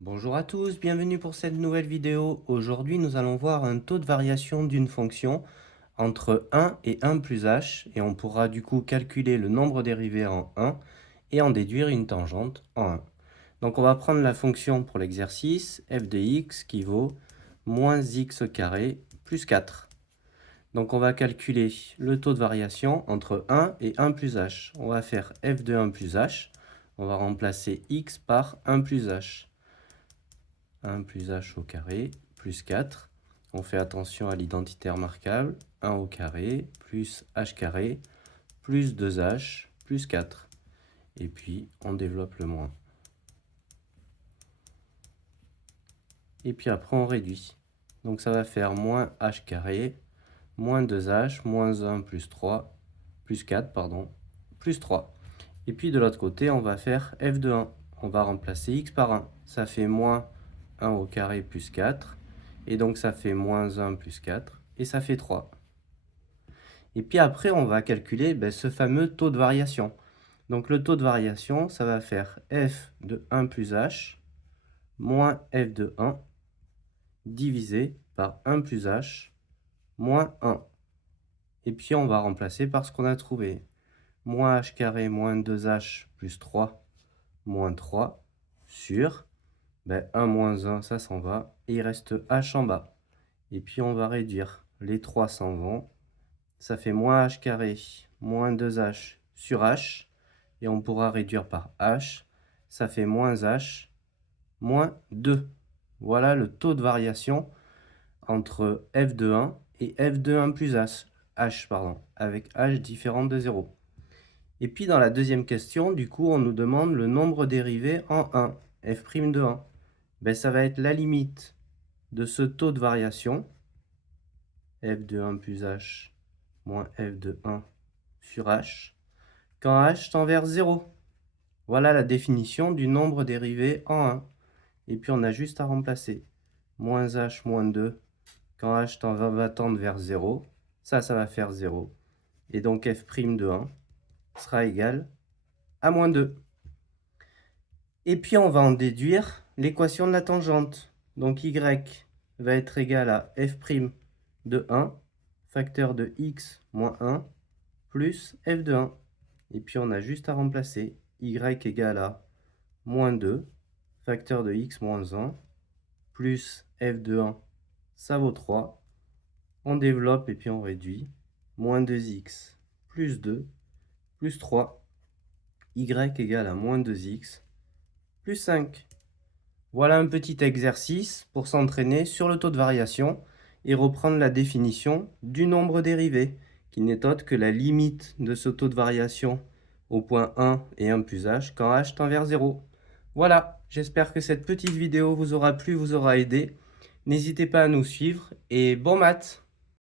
Bonjour à tous, bienvenue pour cette nouvelle vidéo. Aujourd'hui, nous allons voir un taux de variation d'une fonction entre 1 et 1 plus h et on pourra du coup calculer le nombre dérivé en 1 et en déduire une tangente en 1. Donc on va prendre la fonction pour l'exercice f de x qui vaut moins x carré plus 4. Donc on va calculer le taux de variation entre 1 et 1 plus h. On va faire f de 1 plus h. On va remplacer x par 1 plus h. 1 plus h au carré plus 4. On fait attention à l'identité remarquable. 1 au carré plus h carré plus 2h plus 4. Et puis on développe le moins. Et puis après on réduit. Donc ça va faire moins h carré moins 2h moins 1 plus 3 plus 4 pardon plus 3. Et puis de l'autre côté on va faire f de 1. On va remplacer x par 1. Ça fait moins 1 au carré plus 4. Et donc ça fait moins 1 plus 4. Et ça fait 3. Et puis après, on va calculer ce fameux taux de variation. Donc le taux de variation, ça va faire f de 1 plus h moins f de 1 divisé par 1 plus h moins 1. Et puis on va remplacer par ce qu'on a trouvé. Moins h carré moins 2h plus 3 moins 3 sur 1 moins 1, ça s'en va. Et il reste h en bas. Et puis on va réduire. Les 3 s'en vont. Ça fait moins h carré moins 2h sur h. Et on pourra réduire par h. Ça fait moins h moins 2. Voilà le taux de variation entre f de 1 et f de 1 plus h, avec h différent de 0. Et puis dans la deuxième question, du coup, on nous demande le nombre dérivé en 1, f' de 1. Ça va être la limite de ce taux de variation, f de 1 plus h moins f de 1 sur h, quand h tend vers 0. Voilà la définition du nombre dérivé en 1. Et puis on a juste à remplacer. Moins h moins 2, quand h va tendre vers 0, ça va faire 0. Et donc f' de 1 sera égal à moins 2. Et puis on va en déduire l'équation de la tangente. Donc y va être égal à f' de 1, facteur de x moins 1, plus f de 1. Et puis on a juste à remplacer. Y égale à moins 2, facteur de x moins 1, plus f de 1, ça vaut 3. On développe et puis on réduit. Moins 2x plus 2, plus 3. Y égale à moins 2x, plus 5. Voilà un petit exercice pour s'entraîner sur le taux de variation et reprendre la définition du nombre dérivé, qui n'est autre que la limite de ce taux de variation au point 1 et 1 plus h quand h tend vers 0. Voilà, j'espère que cette petite vidéo vous aura plu, vous aura aidé. N'hésitez pas à nous suivre et bon maths!